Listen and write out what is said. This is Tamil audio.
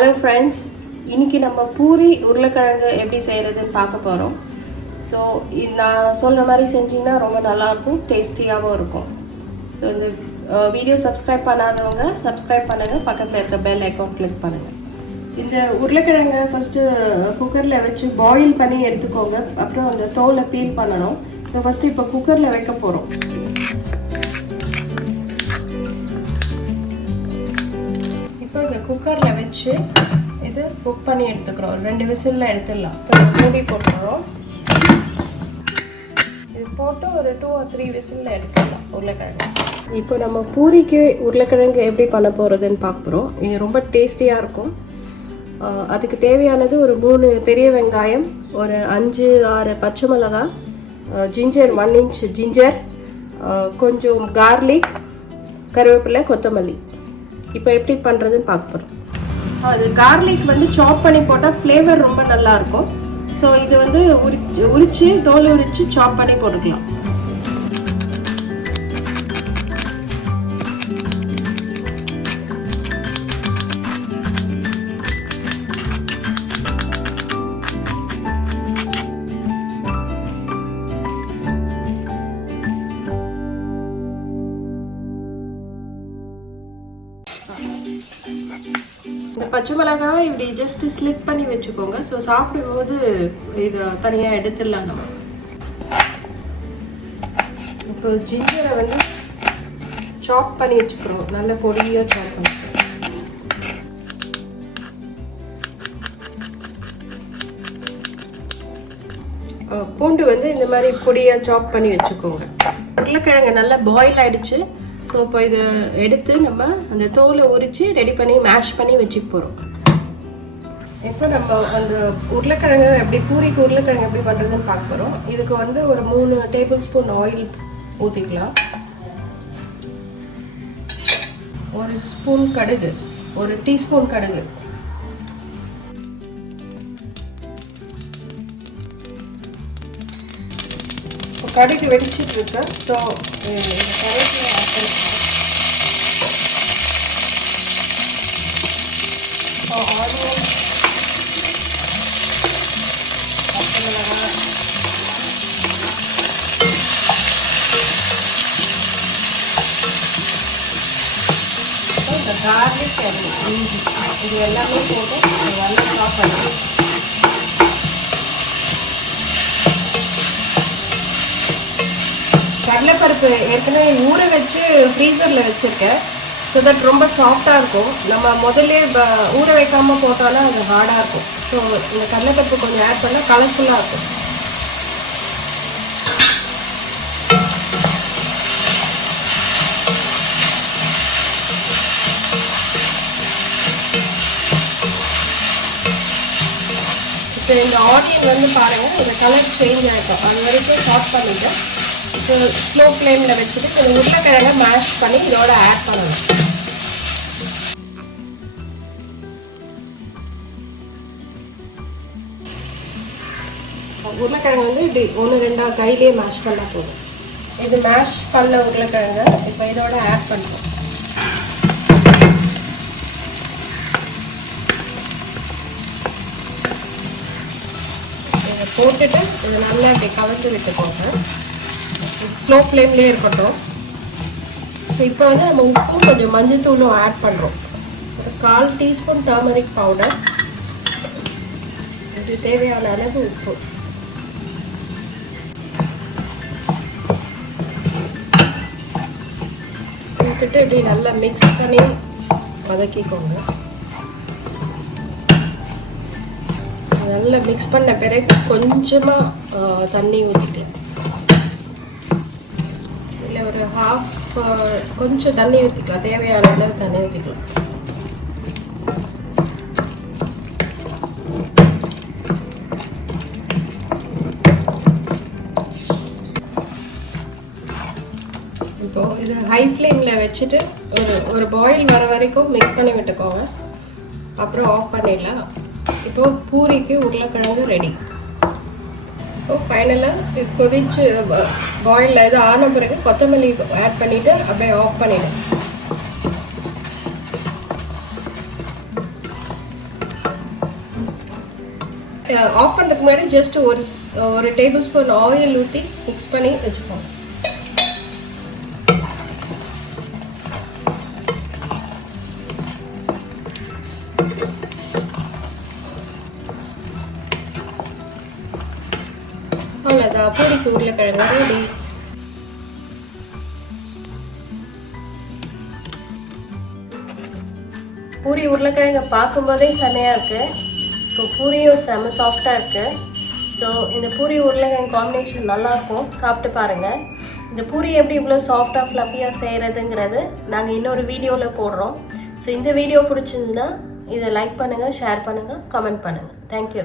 Hello friends, இன்னைக்கு நம்ம பூரி உருளைக்கிழங்கு எப்படி செய்யறதுன்னு பார்க்க போறோம். ஸோ நான் சொல்ற மாதிரி செஞ்சீங்கன்னா ரொம்ப நல்லா இருக்கும், டேஸ்டியாகவும் இருக்கும். ஸோ இந்த வீடியோ சப்ஸ்கிரைப் பண்ணாதவங்க சப்ஸ்கிரைப் பண்ணுங்க, பக்கத்தில் இருக்க பெல் ஐக்கான் கிளிக் பண்ணுங்க. இந்த உருளைக்கிழங்கை ஃபர்ஸ்ட் குக்கரில் வச்சு பாயில் பண்ணி எடுத்துக்கோங்க. அப்புறம் அந்த தோலை பீல் பண்ணணும். ஸோ ஃபர்ஸ்ட் இப்போ குக்கரில் வைக்க போகிறோம். இப்போ இந்த குக்கரில் வச்சு இது குக் பண்ணி எடுத்துக்கிறோம். 2 விசிலில் எடுத்துடலாம். இப்போ மூடி போட்டுக்கிறோம். இது போட்டு ஒரு 2 or 3 விசிலில் எடுத்துடலாம் உருளைக்கிழங்கு. இப்போ நம்ம பூரிக்கு உருளைக்கிழங்கு எப்படி பண்ண போகிறதுன்னு பார்க்க போகிறோம். இது ரொம்ப டேஸ்டியாக இருக்கும். அதுக்கு தேவையானது ஒரு 3 பெரிய வெங்காயம், ஒரு 5-6 பச்சை மிளகாய், ஜிஞ்சர் 1 inch ஜிஞ்சர், கொஞ்சம் கார்லிக், கருவேப்பிலை, கொத்தமல்லி. இப்போ எப்படி பண்ணுறதுன்னு பார்க்க போகிறோம். அது கார்லிக் வந்து சாப் பண்ணி போட்டால் ஃப்ளேவர் ரொம்ப நல்லாயிருக்கும். ஸோ இது வந்து உரித்து தோல் உரித்து சாப் பண்ணி போட்டுக்கலாம். இந்த பச்சை மிளகாவை இப்படி ஜஸ்ட் ஸ்லிட் பண்ணி வச்சுக்கோங்க. ஸோ சாப்பிடும்போது இதை தனியாக எடுத்துடலாம் நம்ம. இப்போ ஜிஞ்சரை வந்து சாப் பண்ணி வச்சுக்கிறோம், நல்ல பொடியாக சாப் பண்ணி. பூண்டு வந்து இந்த மாதிரி பொடியாக சாப் பண்ணி வச்சுக்கோங்க. உருளைக்கிழங்கு நல்லா பாயில் ஆயிடுச்சு. ஸோ இப்போ இதை எடுத்து நம்ம அந்த தோலை உரித்து ரெடி பண்ணி மேஷ் பண்ணி வச்சுக்க போகிறோம். இப்போ நம்ம அந்த உருளைக்கிழங்கு எப்படி பூரிக்கு உருளைக்கிழங்கு எப்படி பண்ணுறதுன்னு பார்க்க போகிறோம். இதுக்கு வந்து ஒரு 3 டேபிள் ஸ்பூன் ஆயில் ஊற்றிக்கலாம். 1 ஸ்பூன் கடுகு, 1 டீஸ்பூன் கடுகு, கடுகு வெடிச்சிட்டு இருக்கு. ஸோ கடுகு ஆட் பண்ணிக்கலாம். ஆனியன், பச்சை மிளகாய், இந்த கார்லிக், இஞ்சி, இது எல்லாமே போட்டு நல்லா சாப் பண்ணி கடலைப்பருப்பு ஏற்கனவே ஊற வச்சு ஃப்ரீசரில் வச்சுருக்கேன். ஸோ தட் ரொம்ப சாஃப்டாக இருக்கும். நம்ம முதல்ல ஊற வைக்காமல் போட்டோன்னா அது ஹார்டாக இருக்கும். ஸோ இந்த கடலைப்பருப்பு கொஞ்சம் ஆட் பண்ணால் கலர்ஃபுல்லாக இருக்கும். இப்போ இந்த ஆனியன் வந்து பாருங்கள், இந்த கலர் சேஞ்ச் ஆகிடும். அது வரைக்கும் சாஃப்ட் பண்ணிவிட்டு ஸ்லோ ஃப்ளேமில் வச்சுட்டு கொஞ்சம் உருளைக்கிழங்கை மேஷ் பண்ணி இதோட ஆட் பண்ணணும். உருளைக்கிழங்கு வந்து இப்படி 1-2 கையிலேயே மேஷ் பண்ணால் போதும். இது மேஷ் பண்ண உருளைக்கிழங்கு இப்போ இதோட ஆட் பண்ணுறோம். இதை போட்டுட்டு இதை நல்லா இப்படி கலந்து விட்டுக்கோங்க. ஸ்லோ ஃப்ளேம்லேயே இருக்கட்டும். ஸோ இப்போ வந்து நம்ம உப்பும் கொஞ்சம் மஞ்சத்தூளும் ஆட் பண்ணுறோம். ஒரு 1/4 டீஸ்பூன் டர்மரிக் பவுடர், இது தேவையான அளவு உப்பு. விட்டுட்டு இப்படி நல்லா மிக்ஸ் பண்ணி வதக்கிக்கோங்க. நல்லா மிக்ஸ் பண்ண பிறகு கொஞ்சமாக தண்ணி ஊற்றிக்கலாம். இல்லை ஒரு கொஞ்சம் தண்ணி ஊற்றிக்கலாம், தேவையான அளவு தண்ணி ஊற்றிக்கலாம். இப்போ இது ஹை ஃப்ளேமில் வச்சுட்டு ஒரு பாயில் வர வரைக்கும் மிக்ஸ் பண்ணி விட்டுக்கோங்க. அப்புறம் ஆஃப் பண்ணிடலாம். இப்போ பூரிக்கு உருளைக்கிழங்கு ரெடி. இப்போ ஃபைனலாக இது கொதிச்சு பாயில் இது ஆன பிறகு கொத்தமல்லி ஆட் பண்ணிவிட்டு அப்படியே ஆஃப் பண்ணிவிடும். ஆஃப் பண்ணுறதுக்கு முன்னாடி ஜஸ்ட் ஒரு டேபிள் ஸ்பூன் ஆயில் ஊற்றி மிக்ஸ் பண்ணி வச்சுக்கோங்க. அவ்வளோதான், பூரிக்கு உருளைக்கிழங்கு ரெடி. பூரி உருளைக்கிழங்கை பார்க்கும்போதே செமையாக இருக்குது. ஸோ பூரியும் செம சாஃப்டாக இருக்குது. ஸோ இந்த பூரி உருளைக்கிழங்கு காம்பினேஷன் நல்லாயிருக்கும், சாப்பிட்டு பாருங்கள். இந்த பூரி எப்படி இவ்வளோ சாஃப்டாக ஃப்ளஃபியாக செய்கிறதுங்கிறது நாங்கள் இன்னொரு வீடியோவில் போடுறோம். ஸோ இந்த வீடியோ பிடிச்சிருந்தா இதை லைக் பண்ணுங்கள், ஷேர் பண்ணுங்கள், கமெண்ட் பண்ணுங்கள். தேங்க்யூ.